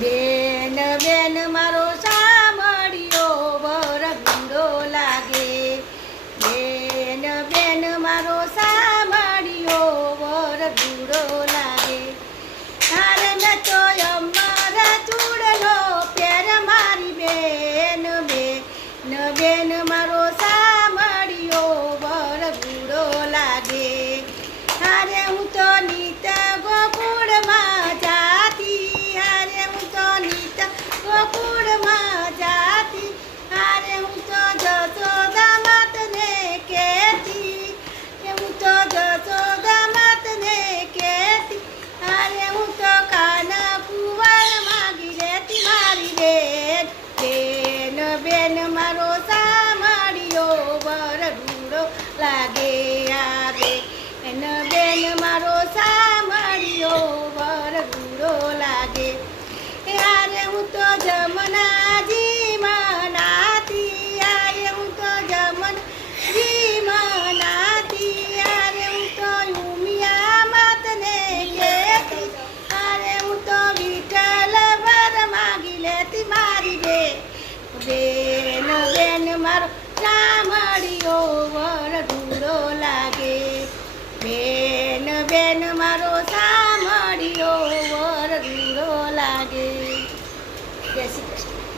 બેન બેન મારો સામળિયો વરગુડો લાગે. બેન બેન મારો સામળિયો વરગુડો લાગે. તારે નતો અમારા ચૂડલો પેર મારી બેન. બેન બેન મારો સામળિયો વરગુડો લાગે. હારે હું તો નીત ગોકુળમાં જાતી. હારે હું તો નીત ગોકુળમાં જાતી. હારે હું તો જશોદા માતને કહેતી. હું તો જશોદા માતને કહેતી. હારે હું તો કાના કુંવર માગી લેતી મારી બેન. બેન બેન મારો સામળિયો વરગુડો લાગે. આ બેન બેન મારો સામળિયો વરગુડો લાગે. હારે હું તો જમનાજી મનાતી. હારે હું તો જમનજી મનાતી. હારે હું તો ઉમિયા માતને કહેતી. હારે હું તો વિઠ્ઠલ વર માગી લેતી મારી બેન. બેન બેન મારો સામળિયો વરગુડો લાગે. બેન બેન મારો